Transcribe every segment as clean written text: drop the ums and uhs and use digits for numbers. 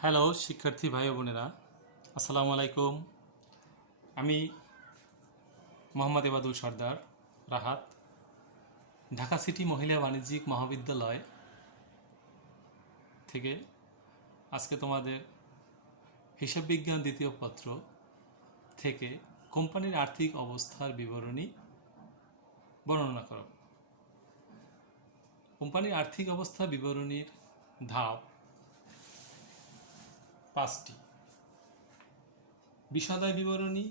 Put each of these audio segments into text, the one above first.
Hello শিক্ষার্থী ভাই ও বোনেরা, আসসালামু আলাইকুম। আমি মোহাম্মদ এবাদুল সর্দার রাহাত, ঢাকা সিটি মহিলা বাণিজ্যিক মহাবিদ্যালয় থেকে আজকে তোমাদের হিসাব বিজ্ঞান দ্বিতীয় পত্র থেকে কোম্পানির আর্থিক অবস্থার বিবরণী বর্ণনা করো। কোম্পানির আর্থিক অবস্থা বিবরণীর ধাপ 5টি। বিশদ আয় বিবরণী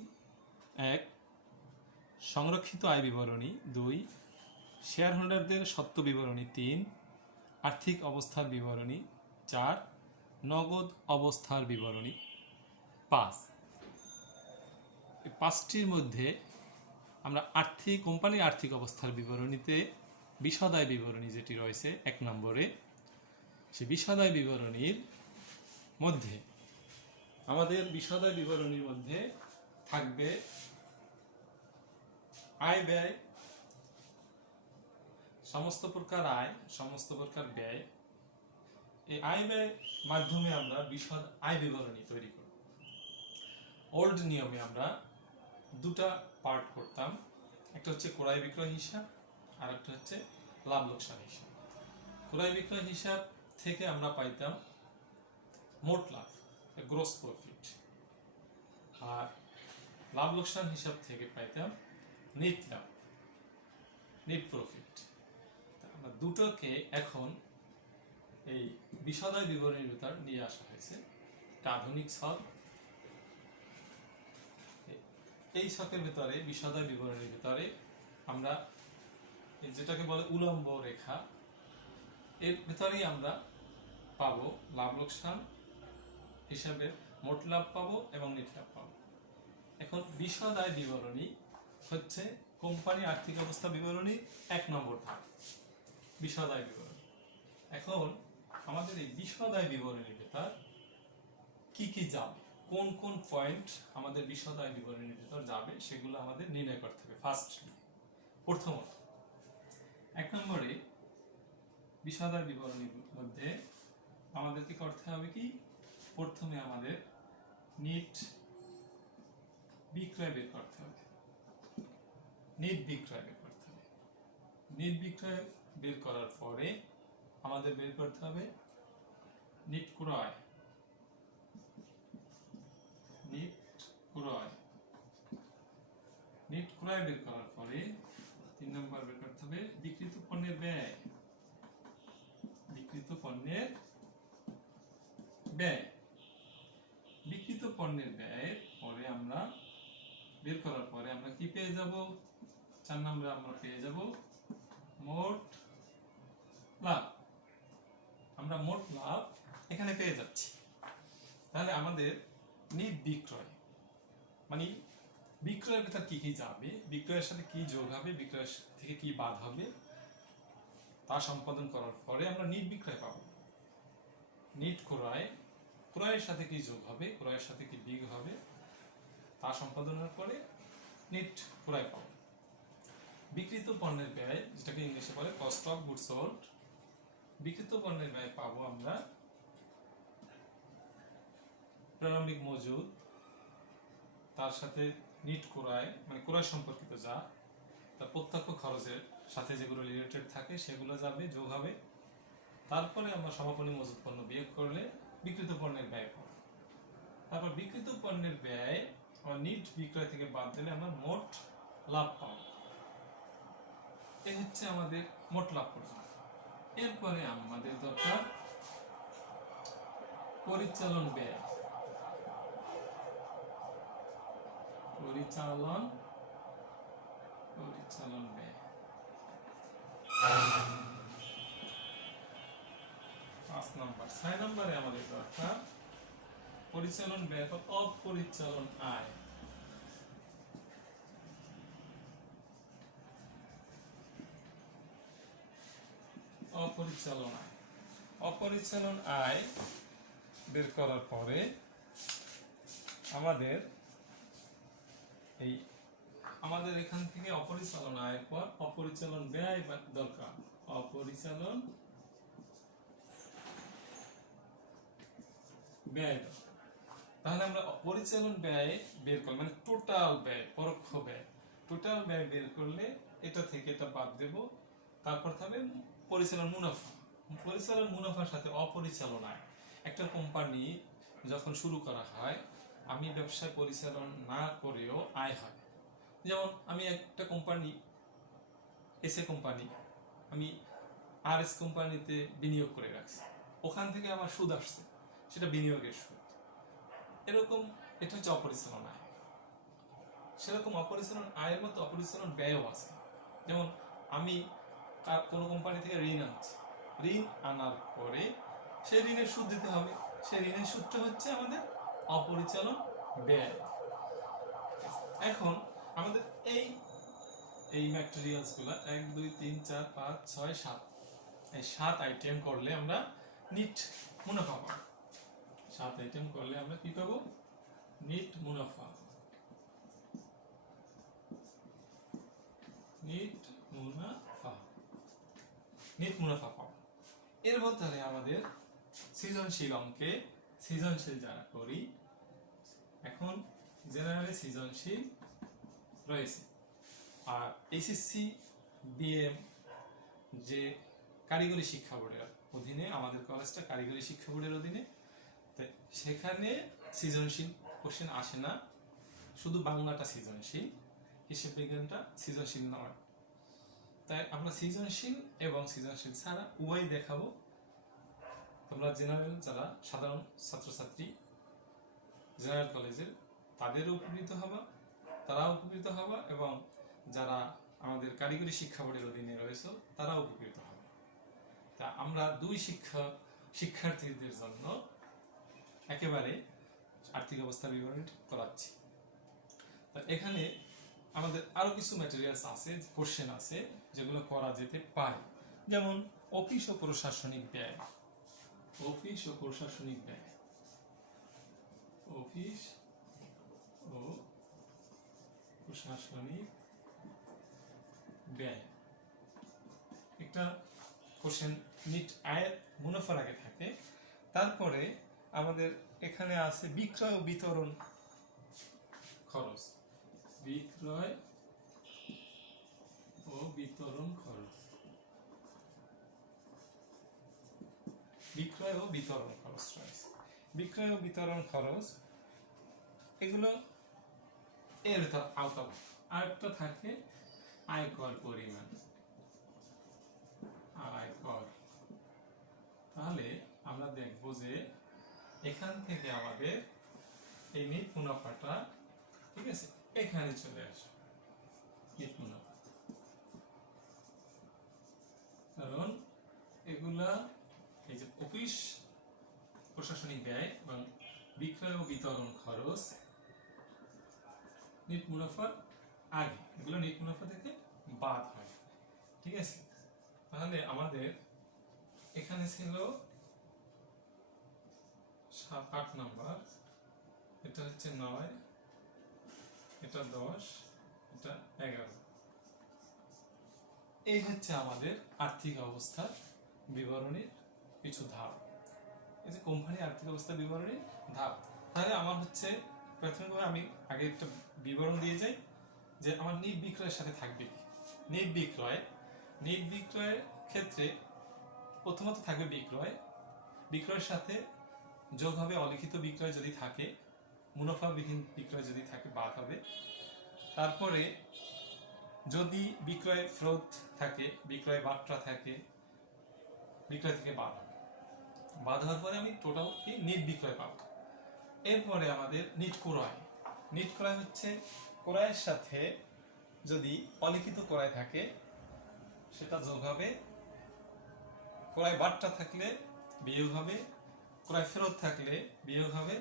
1, সংরক্ষিত আয় বিবরণী 2, শেয়ার হোল্ডারদের স্বত্ব বিবরণী 3, আর্থিক অবস্থার বিবরণী 4, নগদ অবস্থার বিবরণী 5। এই 5টির মধ্যে আমরা কোম্পানির আর্থিক অবস্থার বিবরণীতে বিশদ আয় বিবরণী যেটি রয়েছে 1 নম্বরে, সেই বিশদ আয় বিবরণীর মধ্যে আমাদের বিশদ আয় বিবরণীর মধ্যে থাকবে আয় ব্যয়, সমস্ত প্রকার আয়, সমস্ত প্রকার ব্যয়। এই আয় ব্যয় মাধ্যমে আমরা বিশদ আয় বিবরণী তৈরি করব। ওল্ড নিয়মে আমরা দুটা পার্ট করতাম, একটা হচ্ছে ক্রয় বিক্রয় হিসাব আর একটা হচ্ছে লাভ লোকসান হিসাব। ক্রয় বিক্রয় হিসাব থেকে আমরা পাইতাম মোট লাভ, গ্রোস প্রফিট, আর লাভ লোকসান হিসাব থেকে পাইতাম নেট লাভ, নেট প্রফিট। আমরা দুটোকে এখন এই বিশদ আয় বিবরণীর ভিতর নিয়ে আসা হয়েছে। একটা আধুনিক ছক, এই ছকের ভিতরে বিশদ আয় বিবরণীর ভিতরে আমরা যেটাকে বলে উলম্ব রেখা, এর ভিতরেই আমরা পাবো লাভ লোকসান হিসাবে মোট লাভ পাবো এবং নেট লাভ পাবো। এখন বিশদ আয় বিবরণী হচ্ছে কোম্পানি আর্থিক অবস্থা বিবরণী 1 নম্বর ধাপ, বিশদ আয় বিবরণী। এখন আমাদের এই বিশদ আয় বিবরণীর ভিতর কি কি যাবে, কোন কোন পয়েন্ট আমাদের বিশদ আয় বিবরণীর ভিতর যাবে, সেগুলো আমাদের নির্ণয় করতে হবে। প্রথমত 1 নম্বরে বিশদ আয় বিবরণীর মধ্যে আমাদেরকে করতে হবে কি, প্রথমে আমাদের নেট বিক্রয় বের করতে হবে। নেট বিক্রয় বের করতে হবে। নেট বিক্রয় বের করার পরে আমাদের বের করতে হবে নেট ক্রয়। নেট ক্রয়, নেট ক্রয় বের করার পরে 3 নম্বর বের করতে হবে বিক্রিত পণ্যের ব্যয়। বিক্রিত পণ্যের ব্যয়, বিক্রিত পণ্যের ব্যয়ের পরে আমরা বের করার পরে আমরা কি পেয়ে যাব, 4 নম্বরে আমরা পেয়ে যাব মোট লাভ। আমরা মোট লাভ এখানে পেয়ে যাচ্ছি। তাহলে আমাদের নেট বিক্রয় মানে বিক্রয়ের ভিতর কি কি যাবে, বিক্রয়ের সাথে কি যোগ হবে, বিক্রয়ের থেকে কি বাদ হবে, তা সম্পাদন করার পরে আমরা নেট বিক্রয় পাবো। নেট ক্রয়, ক্রয়ের সাথে কি যোগ হবে, ক্রয়ের সাথে কি বিয়োগ হবে, তা সম্পাদনের পরে নেট ক্রয় পাবো। বিক্রিত পণ্যের ব্যয়, যেটাকে ইংলিশে বলে কস্ট অফ গুডস সোল্ড, বিক্রিত পণ্যের ব্যয় পাবো আমরা প্রারম্ভিক মজুদ, তার সাথে নেট ক্রয় মানে ক্রয় সম্পর্কিত যা, তার প্রত্যক্ষ খরচের সাথে যেগুলো রিলেটেড থাকে সেগুলো যাবে, যোগ হবে। তারপরে আমরা সমাপনী মজুদ পণ্য বিয়োগ করলে বিক্রিত পণ্যের ব্যয় পাবো। তারপর বিক্রিত পণ্যের ব্যয় আমরা নেট বিক্রয় থেকে বাদ দিলে আমরা মোট লাভ পাবো। এই হচ্ছে আমাদের মোট লাভ পর্যন্ত। এরপরে আমাদের দরকার পরিচালন ব্যয়। পরিচালন ব্যয় 5 নম্বর। 6 নম্বরে আমাদের দরকার পরিচালন ব্যয় বা অপরিচালন আয়। অপরিচালন আয়, অপরিচালন আয় বের করার পরে আমাদের এখান থেকে অপরিচালন আয়ের পর অপরিচালন ব্যয় দরকার। অপরিচালন ব্যয় দাও। তাহলে আমরা পরিচালন ব্যয় বের করলে মানে টোটাল ব্যয়, পরোক্ষ ব্যয়, টোটাল ব্যয় বের করলে এটা থেকে এটা বাদ দেব, তারপর থাকবে পরিচালন মুনাফা। পরিচালন মুনাফার সাথে অপরিচালনায়, একটা কোম্পানি যখন শুরু করা হয়, আমি ব্যবসায় পরিচালন না করেও আয় হয়। যেমন আমি একটা কোম্পানি, এসএ কোম্পানি, আমি আরএস কোম্পানিতে বিনিয়োগ করে রাখছি, ওখান থেকে আমার সুদ আসছে, সেটা বিনিয়োগের সুদ। এরকম এটা হচ্ছে অপরিচালন আয়। সেরকম অপরিচালন আয়ের মতো অপরিচালন ব্যয়ও আছে। যেমন আমি কোনো কোম্পানি থেকে ঋণ আনছি, ঋণ আনার পরে সেই ঋণের সুদ দিতে হবে, সেই ঋণের সুদটা হচ্ছে আমাদের অপরিচালন ব্যয়। এখন আমাদের এই এই ম্যাটেরিয়ালস গুলা 1 2 3 4 5 6 7, এই 7 আইটেম করলে আমরা নিট মুনাফা পাবো। 7 আইটেম করলে আমরা কি পাবো? নিট মুনাফা। নিট মুনাফা, নিট মুনাফা পাবো। এর মধ্যে আমাদের সৃজনশীল অঙ্কে সৃজনশীল যারা করি, এখন জেনারেলি সৃজনশীল রয়েছে। আর এইচএসসি বিএম যে কারিগরি শিক্ষা বোর্ডের অধীনে, আমাদের কলেজটা কারিগরি শিক্ষা বোর্ডের অধীনে, তাই সেখানে সৃজনশীল কোশ্চেন আসে না, শুধু বাংলাটা সৃজনশীল, হিসাব বিজ্ঞানটা সৃজনশীল নয়। তাই আমরা সৃজনশীল এবং সৃজনশীল ছাড়া উভয় দেখাবো। তোমরা জেনারেল যারা সাধারণ ছাত্রছাত্রী জেনারেল কলেজের, তাদেরও উপকৃত হবা, তারাও উপকৃত হবা, এবং যারা আমাদের কারিগরি শিক্ষা বোর্ডের অধীনে রয়েছে তারাও উপকৃত হবে। তা আমরা দুই শিক্ষার্থীদের জন্য একেবারে আর্থিক অবস্থা বিবরণী করাচ্ছি। তা এখানে আমাদের আরো কিছু ম্যাটেরিয়ালস আছে, কোশ্চেন আছে, যেগুলো করা যেতে পারে। যেমন অফিস ও প্রশাসনিক ব্যয়, অফিস ও প্রশাসনিক ব্যয়, অফিস ও প্রশাসনিক ব্যয় একটা কোশ্চেন নিট আয়ের মুনাফার আগে থাকে। তারপরে আমাদের এখানে আছে বিক্রয় ও বিতরণ খরচ, বিক্রয় ও বিতরণ খরচ, বিক্রয় ও বিতরণ খরচ রয়েছে। বিক্রয় ও বিতরণ খরচ এগুলো এর আওতাভুক্ত। আরেকটা থাকে আয়কর পরিমাণ, আয়কর। তাহলে আমরা দেখব যে এখান থেকে আমাদের এই নিট মুনাফাটা, ঠিক আছে, এখানে চলে আসে নিট মুনাফা, কারণ এগুলা এই যে অফিস প্রশাসনিক ব্যয় এবং বিক্রয় ও বিতরণ খরচ নিট মুনাফার আগে, এগুলো নিট মুনাফা থেকে বাদ হয়, ঠিক আছে। তাহলে আমাদের এখানে ছিল 7-8 নাম্বার, এটা হচ্ছে 9, এটা 10, এটা 11। এই হচ্ছে আমাদের আর্থিক অবস্থার বিবরণীর কিছু ধাপ, এই যে কোম্পানির আর্থিক অবস্থা বিবরণী ধাপ। তাহলে আমার হচ্ছে প্রাথমিকভাবে আমি আগে একটা বিবরণ দিয়ে যাই যে আমার নিট বিক্রয়ের সাথে থাকবে কি। নিট বিক্রয়, নিট বিক্রয়ের ক্ষেত্রে প্রথমত থাকবে বিক্রয়, বিক্রয়ের সাথে যোগ হবে অলিখিত বিক্রয় যদি থাকে, মুনাফাবিহীন বিক্রয় যদি থাকে বাদ হবে। তারপরে যদি বিক্রয় ফেরত থাকে, বিক্রয় বাট্টা থাকে, বিক্রয় থেকে বাদ হবে। বাদ হওয়ার পরে আমি টোটাল কি নিট বিক্রয় পাবো। এরপরে আমাদের নিট ক্রয়, নিট ক্রয় হচ্ছে ক্রয়ের সাথে যদি অলিখিত ক্রয় থাকে সেটা যোগ হবে, ক্রয় বাট্টা থাকলে বিয়োগ হবে, ক্রয় ফেরত থাকলে বিয়োগ হবে।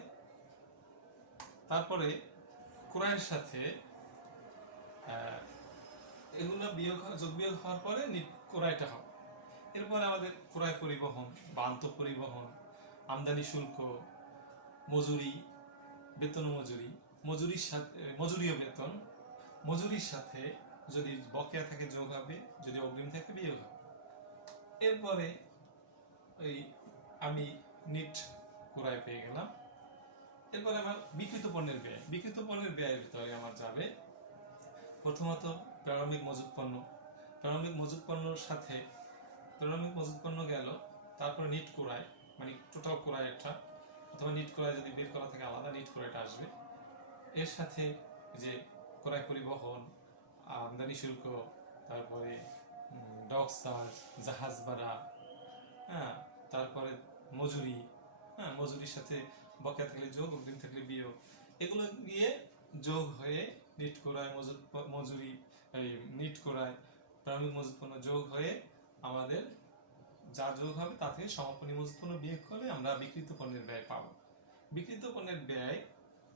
তারপরে ক্রয়ের সাথে এগুলো বিয়োগ যোগ বিয়োগ হওয়ার পরে ক্রয়টা হবে। এরপরে আমাদের ক্রয় পরিবহন বা আন্তঃ পরিবহন, আমদানি শুল্ক, মজুরি, বেতন ও মজুরি, মজুরির সাথে মজুরিও বেতন, মজুরির সাথে যদি বকেয়া থাকে যোগ হবে, যদি অগ্রিম থাকে বিয়োগ হবে। এরপরে আমি নিট ক্রয় পেয়ে গেলাম। এরপরে আমার বিক্রিত পণ্যের ব্যয়। বিক্রিত পণ্যের ব্যয়ের ভিতরে আমার যাবে প্রথমত প্রারম্ভিক মজুত পণ্য। প্রারম্ভিক মজুত পণ্যর সাথে প্রারম্ভিক মজুত পণ্য গেল, তারপরে নিট ক্রয়, মানে টোটাল ক্রয় একটা, অথবা নিট ক্রয় যদি বের করা থাকে আলাদা নিট ক্রয়টা আসবে। এর সাথে যে ক্রয় পরিবহন, আমদানি শুল্ক, তারপরে ডক চার্জ, জাহাজ ভাড়া, হ্যাঁ, তারপরে মজুরি, হ্যাঁ, মজুরির সাথে বকেয়া থাকলে যোগ, অগ্রিম থাকলে বিয়োগ, এগুলো গিয়ে যোগ হয়ে নিট ক্রয়, মজুরি, এই নিট ক্রয়, প্রারম্ভিক মজুত পণ্য যোগ হয়ে আমাদের যা যোগ হবে তা থেকে সমাপনী মজুত পণ্য বিয়োগ করলে আমরা বিক্রিত পণ্যের ব্যয় পাবো। বিক্রিত পণ্যের ব্যয়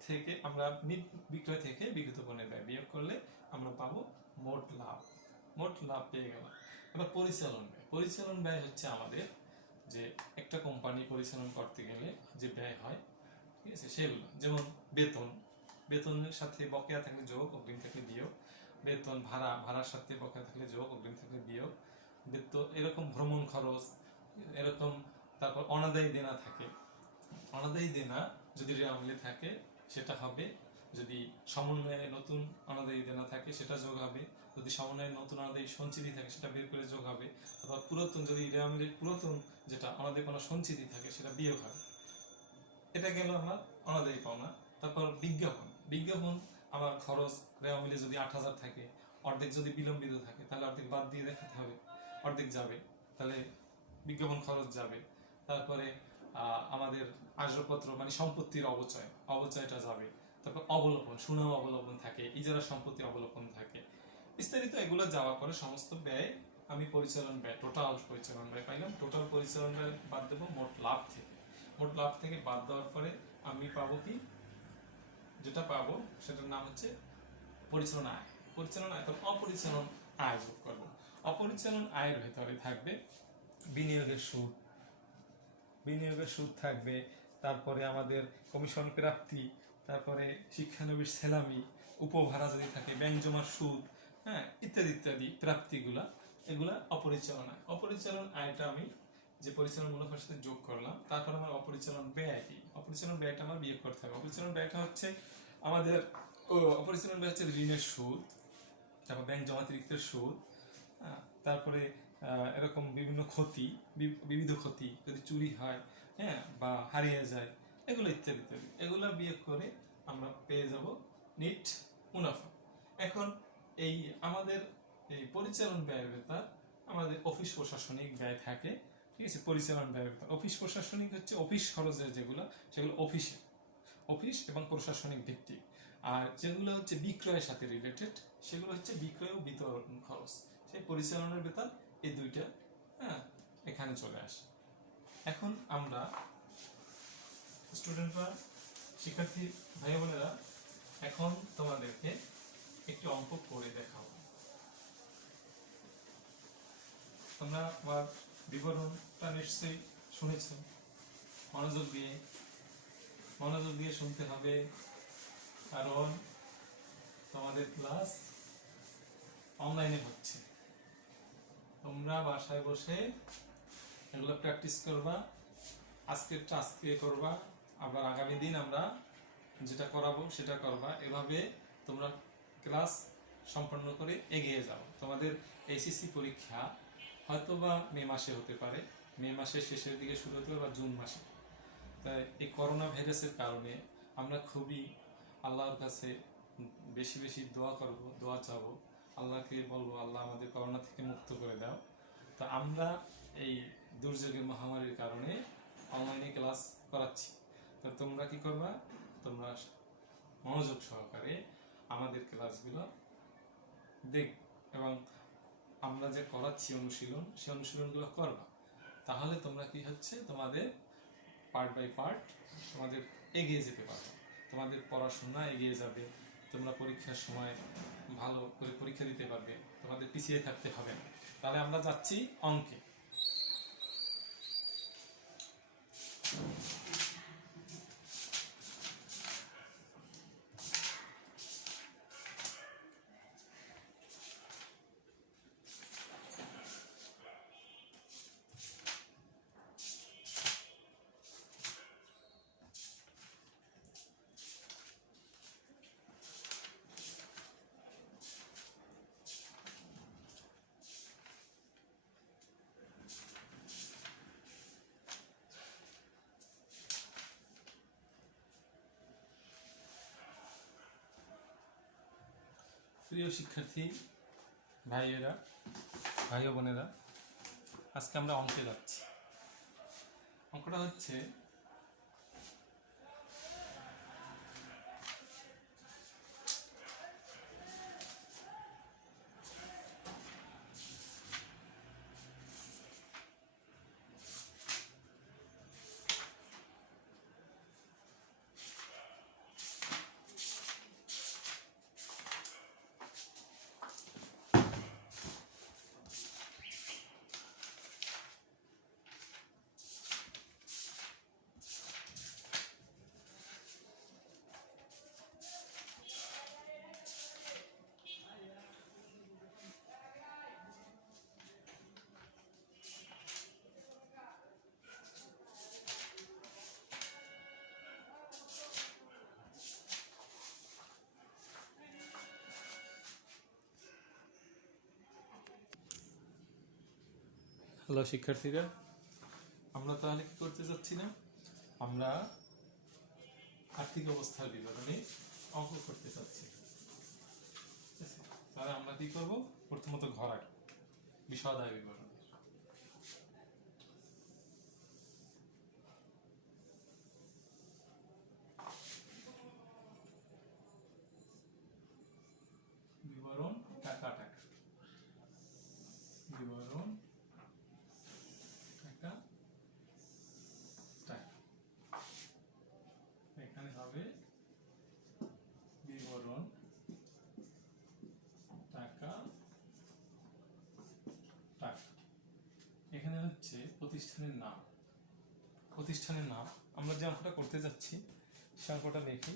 থেকে আমরা নিট বিক্রয় থেকে বিক্রিত পণ্যের ব্যয় বিয়োগ করলে আমরা পাবো মোট লাভ। মোট লাভ পেয়ে গেলাম। এবার পরিচালন ব্যয়। পরিচালন ব্যয় হচ্ছে আমাদের যে একটা কোম্পানি পরিচালনা করতে গেলে যে ব্যয় হয়, ঠিক আছে, সেগুলো যেমন বেতন, বেতনের সাথে বকেয়া থাকলে যোগ, অগ্রিম থাকলে বিয়োগ, বেতন, ভাড়া, ভাড়ার সাথে বকেয়া থাকলে যোগ, অগ্রিম থাকলে বিয়োগ, বেতন, এরকম ভ্রমণ খরচ, এরকম, তারপর অনাদায়ী দেনা থাকে, অনাদায়ী দেনা যদি রেওয়ামিলে থাকে সেটা হবে, যদি সমন্বয়ে নতুন অনাদায়ী দেনা থাকে সেটা যোগ হবে, যদি সমন্বয়ে নতুন অনাদায়ী সঞ্চিতি থাকে সেটা বের করে যোগ হবে, অথবা পুরাতন যদি রেওয়ামিলের পুরাতন যেটা অনাদায়ী কোনো সঞ্চিতি থাকে সেটা বিয়োগ হবে। এটা গেল আমার অনাদায়ী পাওনা। তারপর বিজ্ঞাপন। বিজ্ঞাপন আমার খরচ রেওয়ামিলে যদি 8,000 থাকে, অর্ধেক যদি বিলম্বিত থাকে তাহলে অর্ধেক বাদ দিয়ে দেখাতে হবে, অর্ধেক যাবে, তাহলে বিজ্ঞাপন খরচ যাবে। তারপরে আমাদের আসবাবপত্র মানে সম্পত্তির অবচয়, অবচয়টা যাবে। তারপর অবলোপন, সুনাম অবলোপন থাকে, ইজারা সম্পত্তি অবলোপন থাকে, বিস্তারিত এগুলো যাওয়ার পরে সমস্ত ব্যয় আমি পরিচালন ব্যয়, টোটাল পরিচালন ব্যয় পাইলাম। টোটাল পরিচালন ব্যয় বাদ দেবো মোট লাভ থেকে। মোট লাভ থেকে বাদ দেওয়ার পরে আমি পাবো কি, যেটা পাবো সেটার নাম হচ্ছে পরিচালন আয়। পরিচালন আয়, তাহলে অপরিচালন আয় যোগ করবো। অপরিচালন আয়ের ভেতরে থাকবে বিনিয়োগের সুদ, বিনিয়োগের সুদ থাকবে, তারপরে আমাদের কমিশন প্রাপ্তি, তারপরে শিক্ষানবিশ সেলামি, উপভাড়া যদি থাকে, ব্যাংক জমার সুদ, হ্যাঁ, ইত্যাদি ইত্যাদি প্রাপ্তিগুলা, এগুলা অপরিচালন আয়। অপরিচালন আয়টা আমি যে পরিচালন মুনাফার সাথে যোগ করলাম, তারপর আমার অপরিচালন ব্যয় কি, অপরিচালন ব্যয়টা আমার বিয়োগ করতে হবে। অপরিচালন ব্যয়টা হচ্ছে আমাদের অপরিচালন ব্যয় হচ্ছে ঋণের সুদ, তারপর ব্যাংক জমাতিরিক্তের সুদ, তারপরে এরকম বিভিন্ন ক্ষতি, বিবিধ ক্ষতি, যদি চুরি হয়, হ্যাঁ, বা হারিয়ে যায়, এগুলো ইত্যাদি ইত্যাদি, এগুলো বিয়োগ করে আমরা পেয়ে যাব নিট মুনাফা। এখন এই আমাদের এই পরিচালন ব্যয়ের ভেতর আমাদের অফিস প্রশাসনিক ব্যয় থাকে, ঠিক আছে। পরিচালন ব্যয়ের ভেতর অফিস প্রশাসনিক হচ্ছে অফিস খরচের যেগুলো, সেগুলো অফিসে, অফিস এবং প্রশাসনিক ভিত্তিক। আর যেগুলো হচ্ছে বিক্রয়ের সাথে রিলেটেড সেগুলো হচ্ছে বিক্রয় ও বিতরণ খরচ। সেই পরিচালনার ভেতর এই দুইটা, হ্যাঁ, এখানে চলে আসে। এখন আমরা স্টুডেন্টরা, শিক্ষার্থী ভাই বোনেরা, এখন তোমাদেরকে একটি অঙ্ক করে দেখাবো। তোমরা আমার বিবরণটা নিশ্চয়ই শুনেছ, মনোযোগ দিয়ে শুনতে হবে, কারণ তোমাদের ক্লাস অনলাইনে হচ্ছে। তোমরা বাসায় বসে এগুলো প্র্যাকটিস করবা, আজকেরটা আজকে করবা, আবার আগামী দিন আমরা যেটা করাবো সেটা করবা। এভাবে তোমরা ক্লাস সম্পন্ন করে এগিয়ে যাও। তোমাদের এইচএসসি পরীক্ষা হয়তোবা মে মাসে হতে পারে, মে মাসের শেষের দিকে শুরু হতে পারে, বা জুন মাসে। তাই এই করোনা ভাইরাসের কারণে আমরা খুবই আল্লাহর কাছে বেশি বেশি দোয়া করব, দোয়া চাবো, আল্লাহকে বলবো আল্লাহ আমাদের করোনা থেকে মুক্ত করে দাও। তো আমরা এই দুর্যোগের মহামারীর কারণে অনলাইনে ক্লাস করাচ্ছি। তো তোমরা কি করবা, তোমরা মনোযোগ সহকারে আমাদের ক্লাসগুলো দেখ, এবং আমরা যে করাচ্ছি অনুশীলন, সেই অনুশীলনগুলো করবা। তাহলে তোমরা কি হচ্ছে, তোমাদের পার্ট বাই পার্ট তোমাদের এগিয়ে যেতে পারবে, তোমাদের পড়াশোনা এগিয়ে যাবে, তোমরা পরীক্ষার সময় ভালো করে পরীক্ষা দিতে পারবে, তোমাদের পিছিয়ে থাকতে হবে না। তাহলে আমরা যাচ্ছি অঙ্কে। প্রিয় শিক্ষার্থী ভাইয়েরা, ভাই ও বোনেরা, আজকে আমরা অঙ্কে যাচ্ছি। অঙ্কটা হচ্ছে হ্যালো শিক্ষার্থীরা, আমরা তাহলে কি করতে যাচ্ছি না, আমরা আর্থিক অবস্থার বিবরণী অঙ্ক করতে চাচ্ছি। ঠিক আছে, তাহলে আমরা কি করব, প্রথমত ঘর আঁকব, বিশদ আয় বিবরণী। বিবরণ টাকা টাকা, বিবরণ টাকা টাকা, এখানে হবে বিবরণ টাকা টাকা। এখানে হচ্ছে প্রতিষ্ঠানের নাম, প্রতিষ্ঠানের নাম আমরা যে অঙ্কটা করতে যাচ্ছি সে অঙ্কটা দেখি,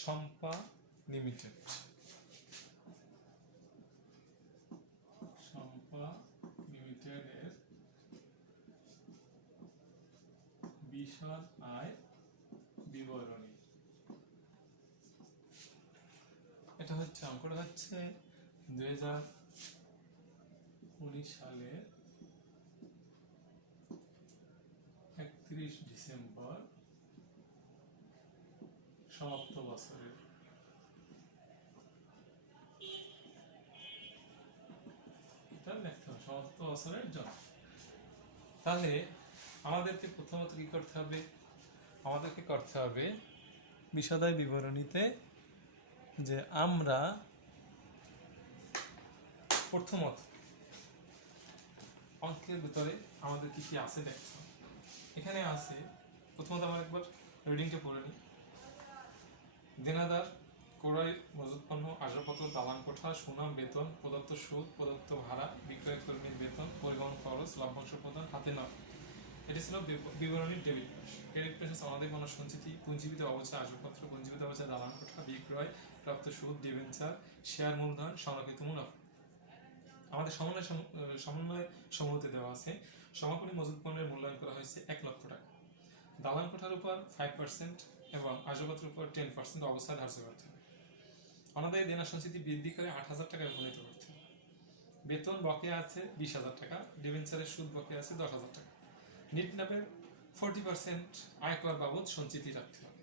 শম্পা লিমিটেড, শম্পা লিমিটেডের বিশদ আয় বিবরণী। এটা হচ্ছে অঙ্কটা হচ্ছে 2019 সালের 31 ডিসেম্বর সমাপ্ত বছরের। এটা দেখতে হবে সমাপ্ত বছরের জন্য। তাহলে আমাদেরকে প্রথমত কি করতে হবে, আমাদেরকে করতে হবে বিশদায় বিবরণীতে যে আমরা প্রথমত অঙ্কের ভিতরে আমাদের কি কি আছে দেখতে হবে। এখানে আছে, প্রথমত আমরা একবার রিডিংটা পড়ে নিই। দেনাদার ক্রয় মজুত পণ্য, আসবাবপত্র, দালান কোঠা, সুনাম, বেতন, প্রদত্ত সুদ, প্রদত্ত ভাড়া, বিক্রয় কর্মীর বেতন, পরিবহন খরচ, লভ্যাংশ প্রদান, হাতে নয়। এটি ছিল বিবরণীর ডেবিট পাশ। ক্রেডিট পাশে আমাদের কোনো সঞ্চিতি, পুঞ্জীবিত অবস্থায় আসবাবপত্র, পুঞ্জীবিত অবস্থায় দালান কোঠা, বিক্রয়, প্রাপ্ত সুদ, ডিবেঞ্চার, শেয়ার মূলধন, সংরক্ষিত মুনাফা। আমাদের সমন্বয় সমূহতে দেওয়া আছে সমাপনী মজুত পণ্যের মূল্যায়ন করা হয়েছে 1 লক্ষ টাকা। দালান কোঠার উপর 5% এবং আসবাবপত্রের উপর 10% অবস্থায় ধার্য করতে হবে। অনাদায়ী দেনা সঞ্চিতি বৃদ্ধি করে 8,000 টাকায় উপনীত করতে হবে। বেতন বকেয়া আছে 20,000 টাকা, ডিবেঞ্চারের সুদ বকেয়া আছে 10,000 টাকা। নিট লাভের 40% আয়কর বাবদ সঞ্চিতি রাখতে হবে।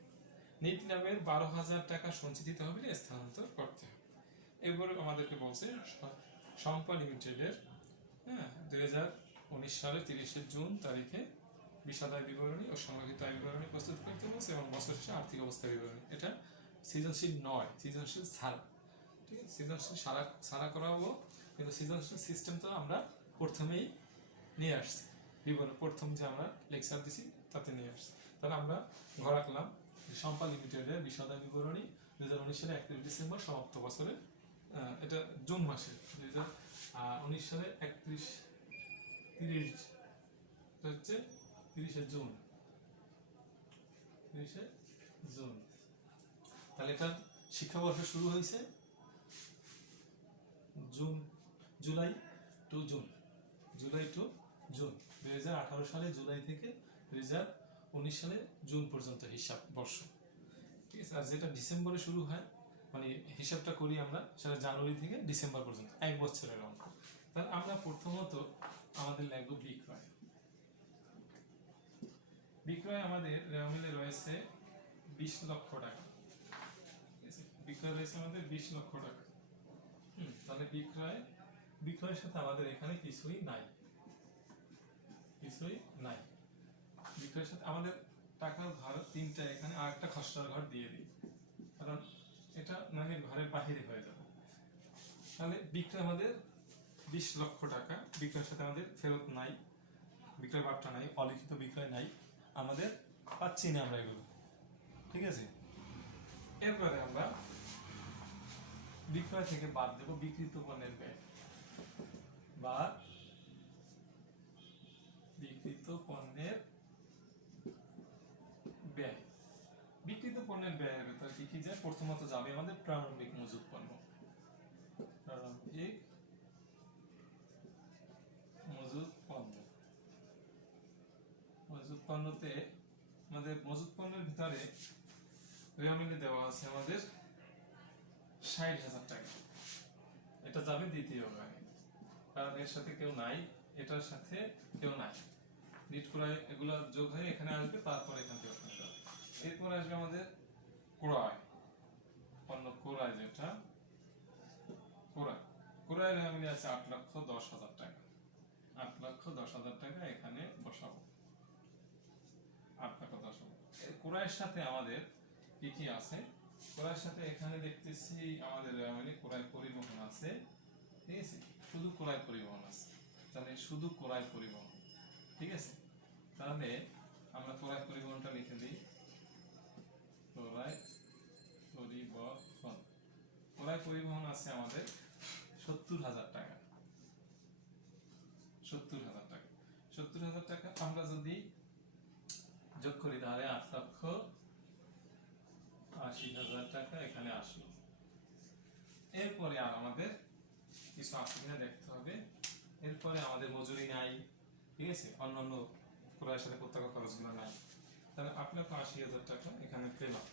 নিট লাভের 12,000 টাকা সঞ্চিত তহবিলে স্থানান্তর করতে হবে। এরপরে আমাদেরকে বলছে শম্পা লিমিটেডের 2019 সালের 30 জুন তারিখে বিশদ আয় বিবরণী ও সংরক্ষিত আয় বিবরণী প্রস্তুত করতে বলছে এবং বছর শেষে আর্থিক অবস্থা বিবরণী। এটা সৃজনশীল নয়, সৃজনশীল ছাড়া। ঠিক আছে, সৃজনশীল ছাড়া করাবো, কিন্তু সৃজনশীল সিস্টেম তো আমরা প্রথমেই নিয়ে আসছি, বিবরণ প্রথম যে আমরা লেকচার দিছি তাতে নিয়ে আসছি। তাহলে আমরা ঘর আঁকলাম শম্পা লিমিটেডের বিশদ আয় বিবরণী 2019 সালে 31 ডিসেম্বর সমাপ্ত বছরের, এটা জুন মাসে 2019 সালে 30 হচ্ছে 30 জুন, 30 জুন। তাহলে এটা শিক্ষাবর্ষ শুরু হয়েছে জুলাই টু জুন, 2018 সালে জুলাই থেকে 2019 সালে জুন পর্যন্ত হিসাব বর্ষ। ঠিক আছে, আর যেটা ডিসেম্বরে শুরু হয়, মানে হিসাবটা করি আমরা, সেটা জানুয়ারি থেকে ডিসেম্বর পর্যন্ত 1 বছরের অঙ্ক। তাহলে আমরা প্রথমত আমাদের লাগবে বিক্রয়। বিক্রয় আমাদের রেওয়ামিলে রয়েছে 20 লক্ষ টাকা। ঠিক আছে, বিক্রয় রয়েছে আমাদের 20 লক্ষ টাকা। তাহলে বিক্রয়ের সাথে আমাদের এখানে কিছুই নাই, কিছুই নাই। বিক্রয়ের সাথে আমাদের টাকার ঘর তিনটা, এখানে আর একটা খসড়ার ঘর দিয়ে দিই, কারণ এটা মানে ঘরের বাহিরে হয়ে যাবে। তাহলে বিক্রয় আমাদের 20 লক্ষ টাকা, বিক্রয়ের সাথে আমাদের ফেরত নাই, বিক্রয় বার্তা নাই, অলিখিত বিক্রয় নাই, আমাদের পাচ্ছি না আমরা এগুলো, ঠিক আছে। এরপরে আমরা বিক্রয় থেকে বাদ দেব বিক্রিত পণ্যের ব্যয়, বা বিক্রিত পণ্যের ব্যয়। বিক্রিত পণ্যের ব্যয়ের ভেতরে কি কি যায়? প্রথমত যাবে আমাদের প্রারম্ভিক মজুত পণ্য। প্রারম্ভিক মজুত পণ্য, মজুত পণ্যতে আমাদের মজুত পণ্যের ভিতরে রেওয়ামিলে দেওয়া আছে আমাদের 60,000 টাকা। এটা যাবে দ্বিতীয় ভাগে, কারণ এর সাথে কেউ নাই, এটার সাথে কেউ নাই, নিট ক্রয় এগুলো যোগ হয়ে এখানে আসবে, তারপর এখান থেকে ওখানে যাবে। এরপর আসবে আমাদের ক্রয় পণ্য, ক্রয় যেটা ক্রয় রেওয়ামিলে আছে 8,10,000 টাকা। 8,10,000 টাকা এখানে বসাবো, 8,10,000। ক্রয়ের সাথে আমাদের কি কি আছে? ক্রয়ের সাথে এখানে দেখতেছি আমাদের রেওয়ামিলে ক্রয় পরিবহন আছে, ঠিক আছে, শুধু ক্রয় পরিবহন আছে। তাহলে শুধু ক্রয় পরিবহন, ঠিক আছে। তাহলে আমরা ক্রয় পরিবহনটা লিখে দিই, ক্রয় পরিবহন। ক্রয় পরিবহন আছে আমাদের 70,000 টাকা। 70,000 টাকা, 70,000 টাকা আমরা যদি যোগ করি তাহলে 8,80,000 টাকা এখানে আসলো। এরপরে আর আমাদের কিছু আছে কিনা দেখতে হবে। এরপরে আমাদের মজুরি নাই, ঠিক আছে, অন্যান্য ক্রয়ের সাথে প্রত্যক্ষ খরচগুলো নাই। তাহলে 8,80,000 টাকা এখানে পেলাম।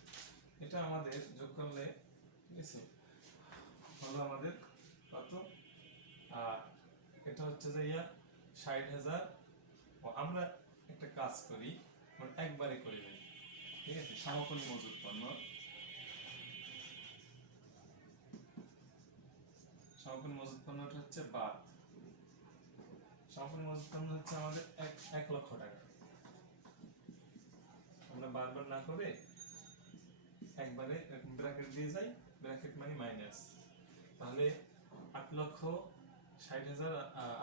এটা আমাদের যোগ করলে, ঠিক আছে, হলো আমাদের কত? এটা হচ্ছে যে 60,000। আমরা একটা কাজ করি, একবারে করে দিই, ঠিক আছে। সমাপনী মজুত পণ্য, সমাপনী মজুত পণ্যটা হচ্ছে বাদ। সমাপনী মজুত পণ্য হচ্ছে আমাদের 1 লক্ষ টাকা। আমরা বারবার না করে একবারে ব্র্যাকেট দিয়ে যাই, ব্র্যাকেট মানে মাইনাস। তাহলে 8,60,000,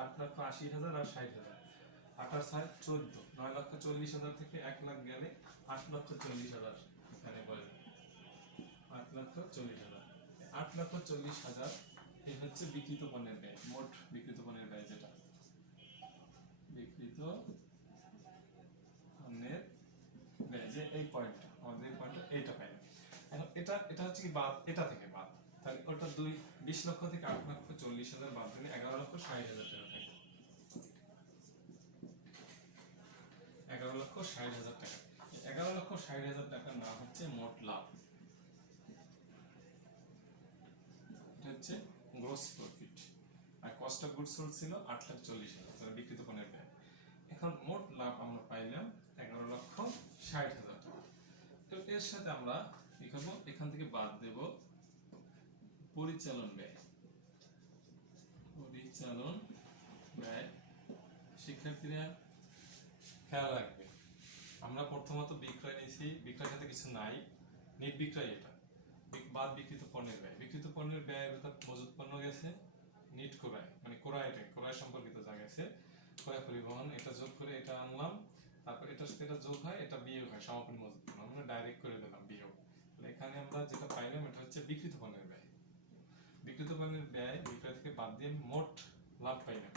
8,80,000 আর 60,000, 8 আর 6 14, 9,40,000 থেকে 1 লাখ গেলে 8,40,000 এখানে বলে, 8,40,000। 8,40,000 এই হচ্ছে বিক্রিত পণ্যের ব্যয়, মোট বিক্রিত পণ্যের ব্যয়, যেটা বিক্রিত পণ্যের ব্যয়, যে এই পয়েন্টটা আমাদের, এই পয়েন্টটা এটা পাইলাম। এখন এটা হচ্ছে কি বাদ, এটা থেকে বাদ। তাহলে ওটা 20 লক্ষ থেকে 8,40,000 বাদ দিলে 11,60,000 টাকা থাকে। 11,60,000 টাকা। 11,60,000 টাকা না হচ্ছে মোট লাভ, এটা হচ্ছে গ্রস প্রফিট। আর কস্ট অফ গুডস সোল্ড ছিল 8,40,000, তাহলে বিক্রিত পণ্যের ব্যয়। এখন মোট লাভ আমরা পাইলাম 11,60,000 টাকা। তো এর সাথে আমরা কি করব? এখান থেকে বাদ দেব পরিচালন ব্যয়। পরিচালন ব্যয়, শিক্ষার্থীরা খেয়াল রাখবে, আমরা প্রথমত বিক্রয় নিয়েছি, বিক্রয়ের সাথে কিছু নাই, নিট বিক্রয় এটা, বাদ বিক্রিত পণ্যের ব্যয়। বিক্রিত পণ্যের ব্যয়ের ভেতর মজুত পণ্য গেছে, নিট ক্রয় মানে ক্রয় সম্পর্কিত যা গেছে, ক্রয় পরিবহন, এটা যোগ করে এটা আনলাম, তারপর এটার সাথে এটা যোগ হয়, এটা বিয়োগ হয়, সমাপনী মজুত পণ্য আমরা ডাইরেক্ট করে দিলাম বিয়োগ। এখানে আমরা যেটা পাইলাম এটা হচ্ছে বিক্রিত পণ্যের ব্যয়। বিক্রিত পণ্যের ব্যয় বিক্রয় থেকে বাদ দিয়ে মোট লাভ পাইলাম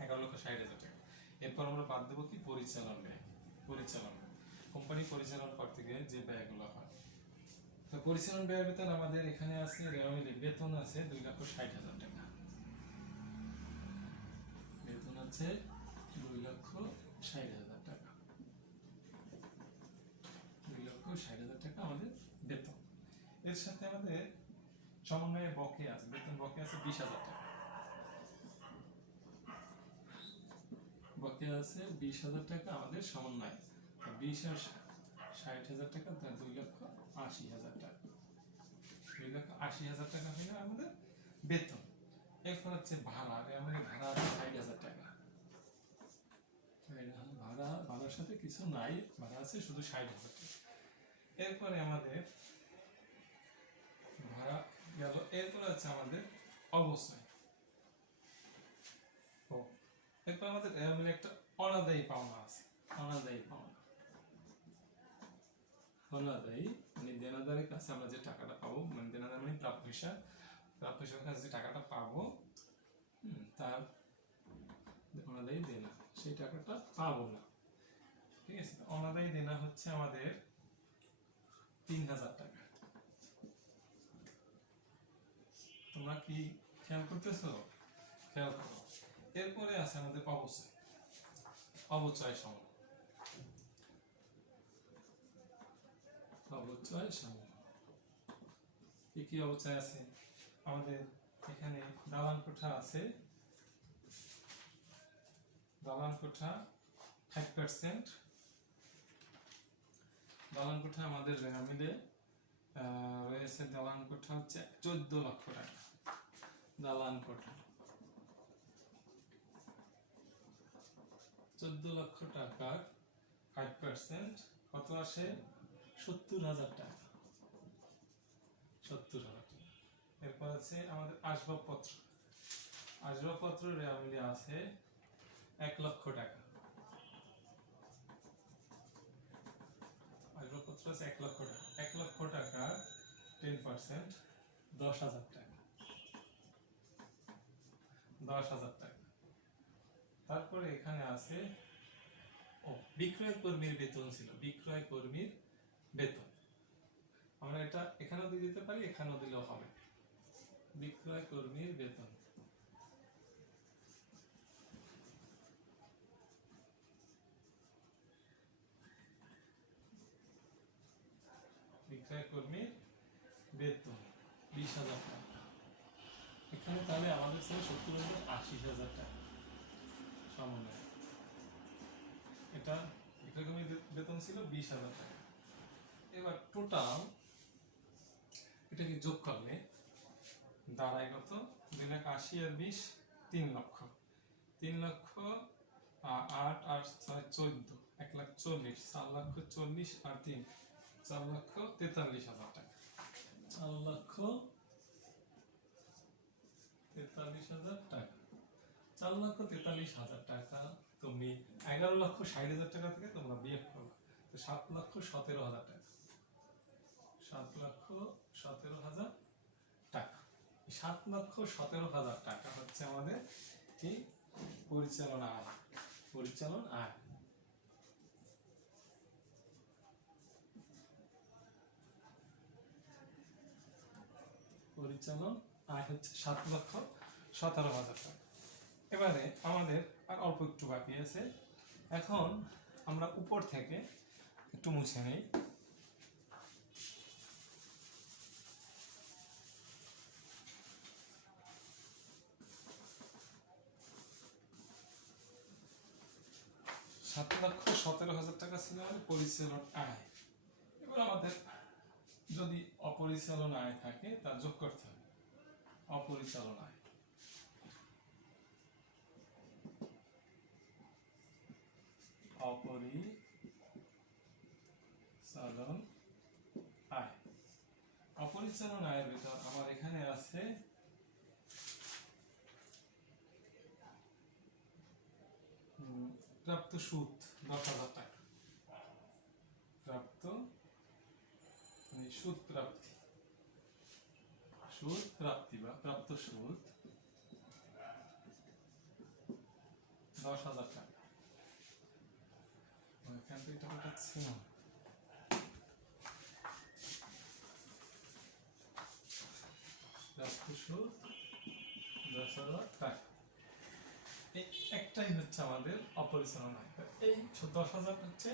11,60,000 টাকা। এরপর আমরা বাদ দেবো কি? পরিচালন ব্যয়। পরিচালন, কোম্পানি পরিচালনা করতে গিয়ে যে ব্যয়গুলো হয়। তো পরিচালন ব্যয়ের বেতন আমাদের এখানে আছে, রেওয়ামিলে বেতন আছে 2,60,000 টাকা। বেতন আছে 2,60,000 টাকা। 2,60,000 টাকা আমাদের বেতন। এর সাথে আমাদের সমন্বয়ে বকেয়া আছে, বেতন বকেয়া আছে 20,000 টাকা। বকেয়া আছে 20,000 টাকা আমাদের সমন্বয়। 20 আর 60,000 টাকা, 2,80,000 টাকা। 2,80,000 টাকা হলো আমাদের বেতন। এরপর হচ্ছে ভাড়া, আমার ভাড়া আছে ৬০,০০০ টাকা। ভাড়ার সাথে কিছু নাই, ভাড়া আছে শুধু ৬০,০০০ টাকা। এরপরে আমাদের ভাড়া গেল। এরপরে আছে আমাদের অবচয়। এরপর আমাদের একটা অনাদায়ী পাওনা আছে। অনাদায়ী পাওনা, অনাদায়ী মানে দেনাদারের কাছে আমরা যে টাকাটা পাবো, মানে দেনাদার মানে প্রাপ্য হিসাব, প্রাপ্য হিসাবের কাছে যে টাকাটা পাবো তার অনাদায়ী দেনা, সেই টাকাটা পাবো না। ঠিক আছে, অনাদায়ী দেনা হচ্ছে আমাদের ৩,০০০ টাকা। তোমরা কি খেয়াল করতেছো? খেয়াল করো। এরপরে আছে আমাদের অবচয়। অবচয় সমূহ, অবচয় সমূহ কি কি অবচয় আছে আমাদের? এখানে দালান কোঠা আছে, দালান কোঠা 5%। দালান কোঠা আমাদের মিলে রয়েছে। দালান কোঠা হচ্ছে 14 লক্ষ টাকা। দালান কোঠা 14 লক্ষ টাকার 5% কত আসে? 70,০০০ টাকা। 70,০০০ টাকা। এরপর আছে আমাদের আসবাবপত্র। আসবাবপত্র মিলে আছে 1 লক্ষ টাকা। আসবাবপত্র আছে 1 লক্ষ টাকা। 1 লক্ষ টাকার 10% 10,০০০ টাকা। 10,০০০ টাকা। তারপরে এখানে আছে বিক্রয় কর্মীর বেতন ছিল। বিক্রয় কর্মীর বেতন আমরা এটা এখানেও দিয়ে দিতে পারি, এখানেও দিলেও হবে। বিক্রয় কর্মীর বেতন, বিক্রয় কর্মীর বেতন 20,০০০ টাকা। এখানে তাহলে আমাদের ছিল 70,০০০ 80,০০০ টাকা সমন্বয়। এটা বিক্রয় কর্মীর বেতন ছিল 20,০০০ টাকা। এবার টোটাল এটাকে যোগ করলে দাঁড়ায় কত? 2,80,000 আর 20 3 লক্ষ। 3 লক্ষ 8 আর 6 14, 1,40,000, 4,40,000 আর 3 4,43,000 টাকা। 4,43,000 টাকা। 4,43,000 টাকা তুমি 11,60,000 টাকা থেকে তোমরা বিয়োগ করো, তো 7,17,000 টাকা। 7,17,000 টাকা। 7,17,000 টাকা হচ্ছে আমাদের কি? পরিচালনা আয়। পরিচালন আয়। পরিচালন আয় হচ্ছে 7,17,000 টাকা। এবারে আমাদের আর অল্প একটু বাকি আছে। এখন আমরা উপর থেকে একটু মুছে নেই। $7,17,000 টাকা ছিল আমাদের পরিচালন আয়। এবার আমাদের যদি অপরিচালন আয় থাকে তার যোগ করতে হবে। অপরিচালন আয়, অপরিচালন আয়। অপরিচালন আয়ের ভিতর আমার এখানে আছে প্রাপ্ত সুদ 10,000 টাকা। প্রাপ্ত মানে সুদ প্রাপ্তি, সুদ প্রাপ্তি বা প্রাপ্ত সুদ 10,000 টাকা। এখান থেকে টাকাটা ছিল প্রাপ্ত সুদ 10,000 টাকা। একটাই হচ্ছে আমাদের অপরিচালন আয়। এই 10,000 হচ্ছে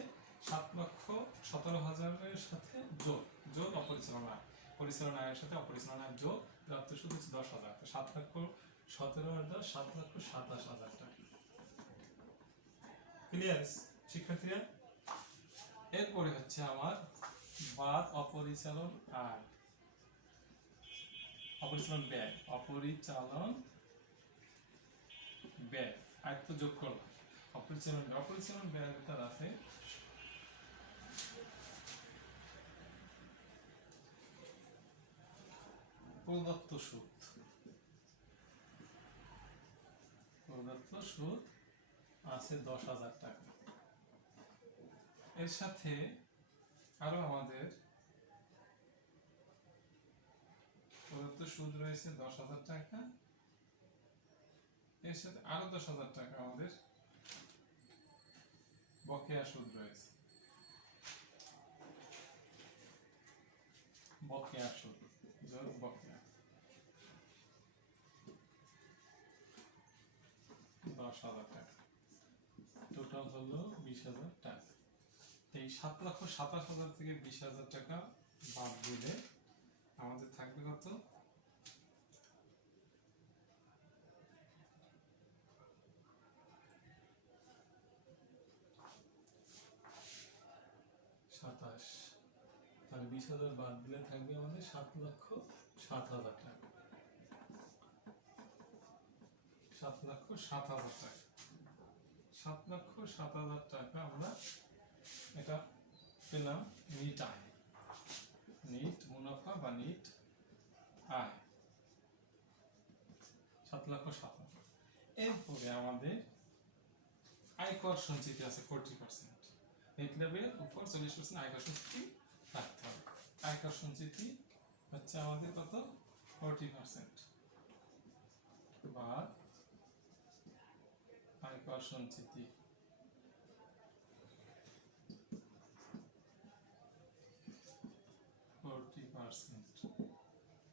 7,17,000 সাথে যোগ, যোগ অপরিচালন আয়। পরিচালন আয়ের সাথে অপরিচালন আয় যোগ প্রাপ্ত সুদ হচ্ছে 10,000। 7,17,000 7,27,000 টাকা। ক্লিয়ার শিক্ষার্থীরা? এরপরে হচ্ছে আমার বাদ অপরিচালন আয়, অপরিচালন ব্যয়। অপরিচালন ব্যয় আয়ত্ত যোগ করলাম অপরিচালন ব্যয়ের ভিতর আছে প্রদত্ত সুদ আছে 10,000 টাকা। এর সাথে আরো আমাদের প্রদত্ত সুদ রয়েছে 10,000 টাকা, এর সাথে আরো 10,000 টাকা আমাদের বকেয়া সুদ রয়েছে। বকেয়া সুদ যোগ বকেয়া 10,000 টাকা, টোটাল হলো 20,000 টাকা। এই 7,27,000 থেকে 20,000 টাকা বাদ দিলে আমাদের থাকবে কত? 27। তাহলে 20,000 বাদ দিলে থাকবে আমাদের 7,07,000 টাকা। 7,07,000 টাকা। 7,07,000 টাকা আমরা এটা পেলাম নিট আয়, নিট মুনাফা বা নিট আয় 7,07,000। এরপরে আমাদের আয়কর সঞ্চিতি আছে 40%। নেট লেভেলের উপর 40% আয়কর সঞ্চিতি রাখতে হবে। আয়কর সঞ্চিতি হচ্ছে আমাদের কত? 40% বা আয়কর সঞ্চিতি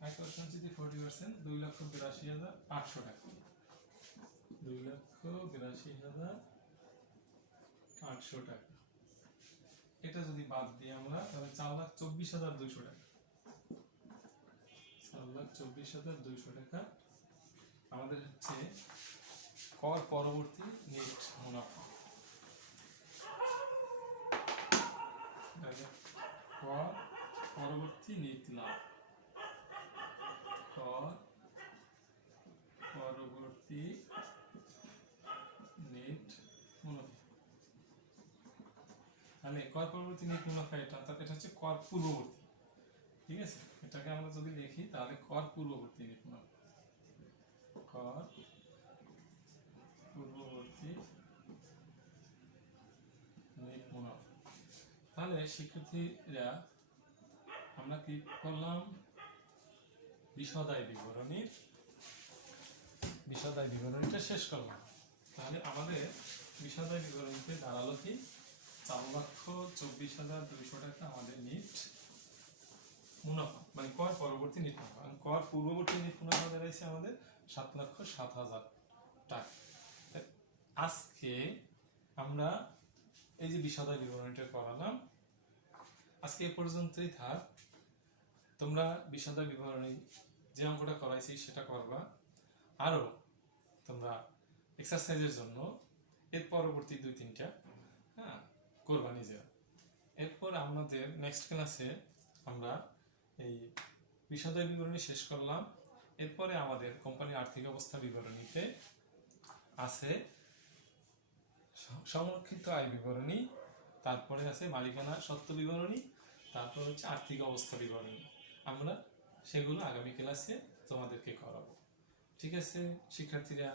আয়কর সঞ্চিতি 40%, 2,82,800 টাকা। 2,82,800 টাকা। এটা যদি বাদ দিই আমরা তাহলে 4,24,200 টাকা। 4,24,200 টাকা আমাদের হচ্ছে কর পরবর্তী নেট মুনাফা। কর পরবর্তী নেট লাভ। কর পরবর্তী নেট মুনাফা। তাহলে কর পরবর্তী নেট মুনাফা এটা হচ্ছে কর পূর্ববর্তী। ঠিক আছে, এটাকে আমরা যদি দেখি তাহলে কর পূর্ববর্তী নেট মুনাফা। কর পূর্ববর্তী নেট মুনাফা। তাহলে শিক্ষার্থীরা আমরা কি করলাম? বিশদায় বিবরণীটা শেষ করলাম। তাহলে আমাদের বিশদায় বিবরণীতে দাঁড়ালো কি? 4,24,200 টাকা আমাদের নিট মুনাফা, মানে কর পরবর্তী নিট মুনাফা। কর পূর্ববর্তী নিট মুনাফা দাঁড়াইছে আমাদের 7,07,000 টাকা। আজকে আমরা এই যে বিশদায় বিবরণীটা করালাম, আজকে এ পর্যন্তই থাক। তোমরা বিশদায় বিবরণী যে অঙ্কটা করাইছি সেটা করবা, আরো তোমরা এক্সারসাইজের জন্য এর পরবর্তী 2-3টা করবা নিজেরা। এরপর আমাদের নেক্সট ক্লাসে আমরা এই বিশদায় বিবরণী শেষ করলাম। এরপরে আমাদের কোম্পানির আর্থিক অবস্থা বিবরণীতে আছে সংরক্ষিত আয় বিবরণী, তারপরে আছে মালিকানা সত্ত্ব বিবরণী, তারপর হচ্ছে আর্থিক অবস্থা বিবরণী। আমরা সেগুলো আগামী ক্লাসে তোমাদেরকে করাবো। ঠিক আছে শিক্ষার্থীরা,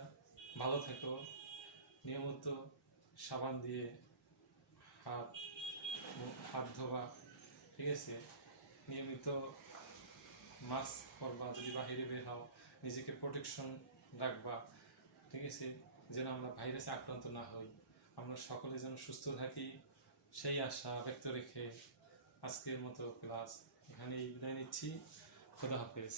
ভালো থেকো। নিয়মিত সাবান দিয়ে হাত ধোবা। ঠিক আছে, নিয়মিত মাস্ক পরবা, যদি বাহিরে বের হও নিজেকে প্রোটেকশন রাখবা। ঠিক আছে, যেন আমরা ভাইরাসে আক্রান্ত না হই, আমরা সকলে যেন সুস্থ থাকি সেই আশা ব্যক্ত রেখে আজকের মতো ক্লাস এখানেই বিদায় নিচ্ছি। খোদা হাফেজ।